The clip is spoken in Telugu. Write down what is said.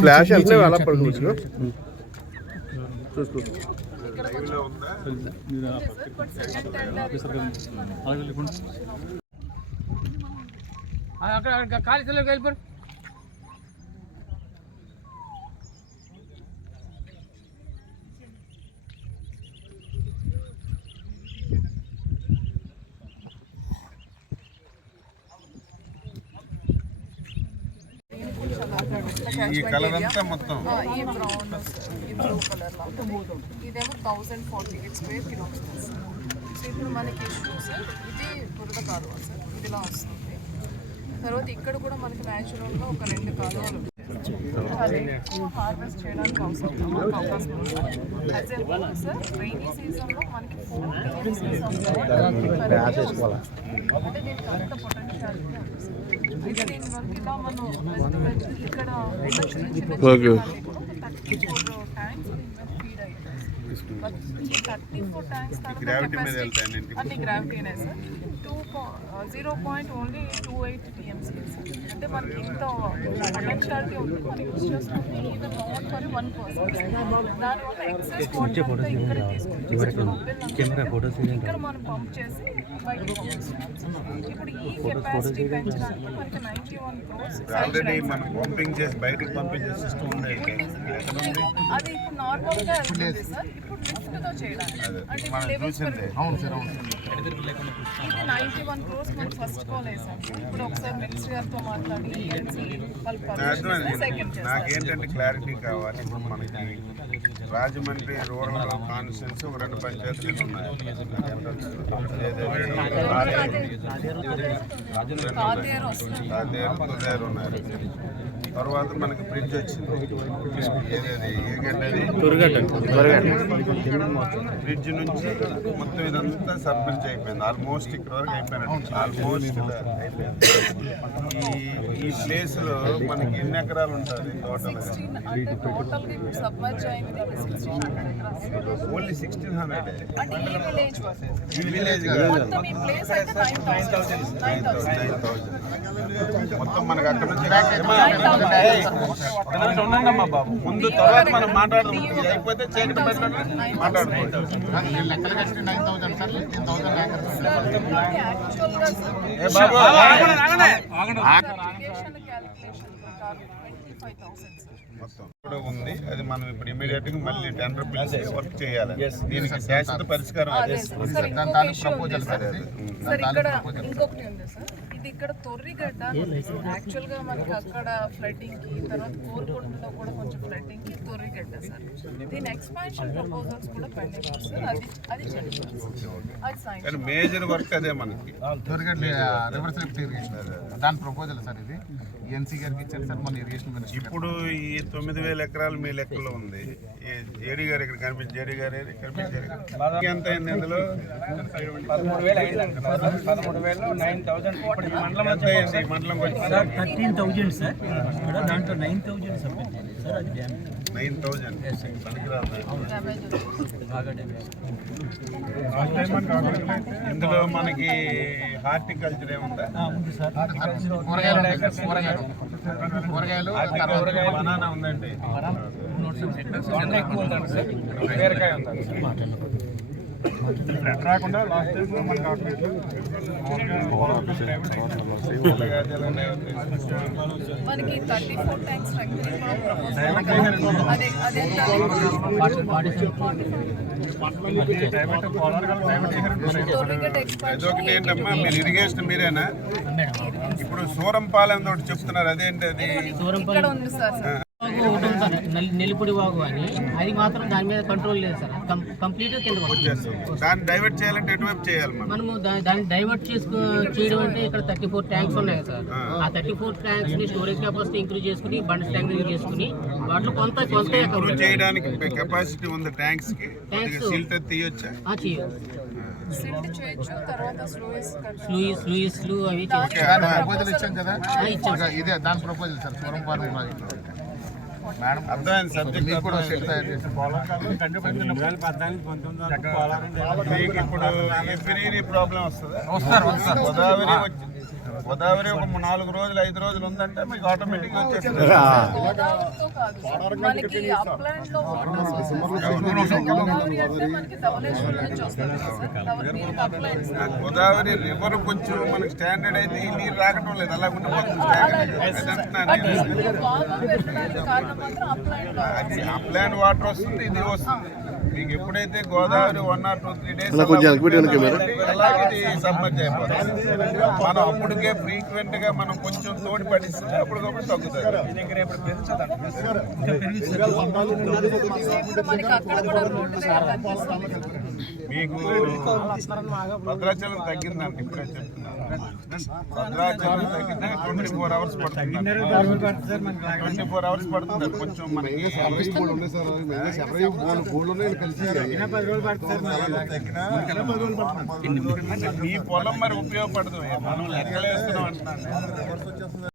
ఫ్లాష్ అంటే అలా పడుకోవచ్చు చూసుకో అక్కడ కాలేజీలోకి వెళ్ళిపోయి ఈ కలర్ అంతా మొత్తం ఈ బ్రౌన్ ఈ బ్లూ కలర్ లో ఇదేమో 1048 స్క్వేర్ కిలోమీటర్స్. సో ఇప్పుడు మనకి షూస్ ఇది బురద కాలువ సార్, ఇదిలా వస్తుంది. తర్వాత ఇక్కడ కూడా మనకి న్యాచురల్గా ఒక 2 కాలువలు అది హార్వెస్ట్ చేయడానికి అవకాశం ఉంది. As a whole sir rainy సీజన్లో మనకి 4 TMCs అంటే దీనికి అంత పొటెన్షియాలిటీ ఉంది సార్. అయితే దీని వరకు ఇలా మనం ఇక్కడ ఉన్న చిన్న చిన్న 34 ట్యాంక్స్ ఫీడ్ అయ్యాయి. ఈ 34 ట్యాంక్స్ అన్ని గ్రావిటీనే సార్. 0.28 TMCs అంటే మనకి ఇంత పొటెన్షియాలిటీ ఉంది. మనం యూజ్ చేసుకుంటే ఈవెన్ నాట్ ఫర్ 1%. దానివల్ల ఎక్సెస్ వాటర్ అంతా ఇక్కడ తీసుకుంటాం, ఇక్కడ మనం పంప్ చేసి బయటకు పంపిస్తున్నాం. ఇప్పుడు ఈ కెపాసిటీ పెంచడానికి మనకి 91 crores పంపింగ్ చేసి బయటకు పంపించే సిస్టమ్ ఉంది. అది ఇప్పుడు నార్మల్గా వెళ్తుంది సార్. ఇప్పుడు లిఫ్ట్తో చేయడానికి అంటే లెవెల్స్ ఇది 91 crores మనం ఫస్ట్ కాల్ వేసాం. ఇప్పుడు ఒకసారి మినిస్టర్ గారితో మాట్లాడి నాకేంటంటే క్లారిటీ కావాలి. ఇప్పుడు మనకి రాజమండ్రి రూరల్ కాన్స్టిట్యూన్స్ 2 పంచాయతీలు ఉన్నాయి. ఉన్నారు. తర్వాత మనకి బ్రిడ్జ్ వచ్చింది. బ్రిడ్జ్ నుంచి మొత్తం ఇదంతా సబ్ బ్రిడ్జ్ అయిపోయింది. ఆల్మోస్ట్ ఇక్కడ వరకు అయిపోయినట్టు ఆల్మోస్ట్ అయిపోయింది. ఈ ప్లేస్ లో మనకి ఎన్ని ఎకరాలు ఉంటుంది టోటల్? ఓన్లీ 1600. ఈ విలేజ్ మొత్తం మనకి అక్కడ నుంచి ఉండమ్మా బాబు. ముందు తర్వాత మనం మాట్లాడదాం. ఇది అయిపోతే చీకటి మాట్లాడుకుంటాం. మొత్తం కూడా ఉంది. అది మనం ఇప్పుడు ఇమీడియట్ గా మళ్ళీ టెండర్ పిలిచి వర్క్ చేయాలి. దీనికి శాశ్వత పరిష్కారం ఇక్కడ తొర్రిగడ్డ యాక్చువల్ గా మనకి అక్కడ ఫ్లడ్డింగ్ కి, తర్వాత కోరుకొండలో కూడా కొంచెం ఫ్లడ్డింగ్ కి తొర్రిగడ్డ సార్. దీని ఎక్స్పాన్షన్ ప్రపోజల్స్ కూడా పెండింగ్ సార్. అది అది మేజర్ వర్క్ అదే మనకి తొర్రిగడ్డ రివర్స్ లిఫ్ట్ ఇరిగేషన్ దాని ప్రపోజల్ సార్. ఇది ఎన్సీ గారికి ఇచ్చారు సార్ మన ఇరిగేషన్ మినిస్టర్. ఇప్పుడు ఈ 9000 ఎకరాలు మీ లెక్కలో ఉంది. జేడీ గారు ఇక్కడ కనిపించి జేడీ గారు కనిపించారు. ఎంత అయింది అందులో? 13,000 అయిందండి. 13,000 9,000 మండలం ఎంత అయింది? మండలం 13,000 సార్. దాంట్లో 9,000 సబ్మిట్ సార్. అది 9,000 ఇందులో మనకి హార్టికల్చర్ ఏముందా? బనానా ఉందండి. ఎక్కువ ఉందండి సార్. బీరకాయ ఉందండి. రాకుండా లాస్ట్ టైం మనకి మనకి 34 ట్యాంక్స్ అదొకటి ఏంటమ్మా, మీరు ఇరిగేషన్ మీరేనా? ఇప్పుడు సూరంపాలెం తోటి చెప్తున్నారు, అదేంటి అది? ఒకటి ఉంది సార్ నెల్లిపూడి వాగు అని, అది మాత్రం దాని మీద కంట్రోల్ లేదు సార్, కంప్లీట్గా కిందకు వస్తుంది. దాన్ని డైవర్ట్ చేయాలంటే ఎటువైపు చేయాలి మనం? మనము దాన్ని డైవర్ట్ చేయడం అంటే ఇక్కడ 34 ట్యాంక్స్ ఉన్నాయి సార్. ఆ 34 ట్యాంక్స్ ని స్టోరేజ్ కెపాసిటీ ఇంక్రీజ్ చేసుకుని బండ్ స్టాండింగ్ చేసుకుని వాటిలో కొంత ఇంప్రూవ్ చేయడానికి కెపాసిటీ ఉంది ట్యాంక్స్ కి. సిల్ట్ తీయొచ్చా? చేయొచ్చు. సిల్ట్ చేయొచ్చు, తర్వాత స్లూయిస్లు అవి ఓకే, దాని ప్రపోజల్ ఇచ్చాం కదా, ఇదే దాని proposal sir. Suram farming project madam అర్థమైంది సబ్జెక్ట్. మీకు కూడా షెడ్ తయారు చేసి మీకు ఇప్పుడు ఎఫ్రీని ప్రాబ్లం వస్తుందా? వస్తారు. గోదావరి ఒక 4 రోజులు 5 రోజులు ఉందంటే మీకు ఆటోమేటిక్గా వచ్చేస్తుంది. గోదావరితో కాదు సార్, మనకి అప్లాండ్ లో వాటర్ సోర్సెస్ గోదావరి అంటే మనకి ధవళేశ్వరం నుంచి వస్తుంది సార్. దీనికి అప్లాండ్స్ గోదావరి రివర్ కొంచెం మనకి స్టాండర్డ్ అయితే ఈ నీరు రాకటం లేదు, అలా ఉండిపోతుంది స్టాండర్డ్. కారణం మాత్రం అప్లాండ్ లో అది అప్లాండ్ వాటర్ వస్తుంది, ఇది వస్తుంది. మీకు ఎప్పుడైతే గోదావరి 1 or 2, 3 days అలాగే సబ్మర్జ్ అయిపోతుంది. మనం అప్పటికే ఫ్రీక్వెంట్ గా మనం కొంచెం తోడి పడిస్తే అప్పటికప్పుడు తగ్గుతుంది. ఇప్పుడు మనకి అక్కడ కూడా రోడ్డు దగ్గర కనిపిస్తుంది. మీకు భద్రాచలం తగ్గిందండి, ఇప్పుడే చెప్తున్నాను. భద్రాచలం తగ్గితే 24 hours పడుతుంది. 24 hours పడుతుంది కొంచెం మనకి. మీ పొలం మరి ఉపయోగపడదు, మనం లెక్కలేస్తున్నాం అంటున్నాను.